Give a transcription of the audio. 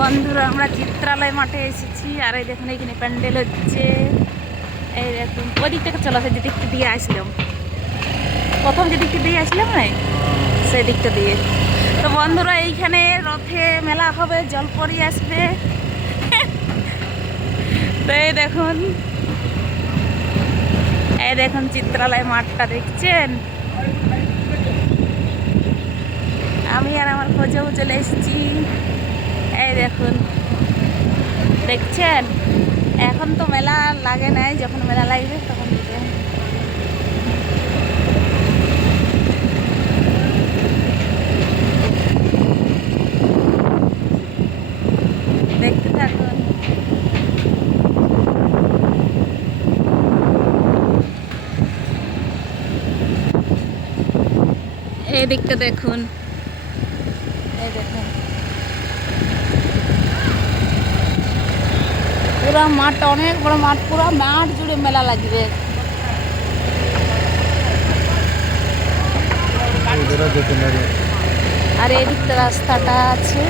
বন্ধুরা আমরা চিত্রালয় মাঠে এসেছি। আর এই দেখুন এখানে প্যান্ডেল হচ্ছে। এই দেখুন ওই দিক থেকে চলো, সেই দিকটা দিয়ে আসলাম, প্রথম যে দিকটা দিয়ে আসলাম না সেই দিকটা দিয়ে। তো বন্ধুরা এইখানে রথে মেলা হবে, জলপরি আসবে। তো এই দেখুন চিত্রালয় মাঠটা দেখছেন। আমি আর আমার খোঁজেও চলে এসেছি। এই দেখুন দেখছেন, এখন তো মেলা লাগে নাই, যখন মেলা লাগবে তখন দেখতে থাকুন। এই দিকটা দেখুন, এই দেখুন পুরো মাঠটা অনেক বড় মাঠ, পুরো মাঠ জুড়ে মেলা লাগবে। আর এই দিকটা রাস্তাটা আছে।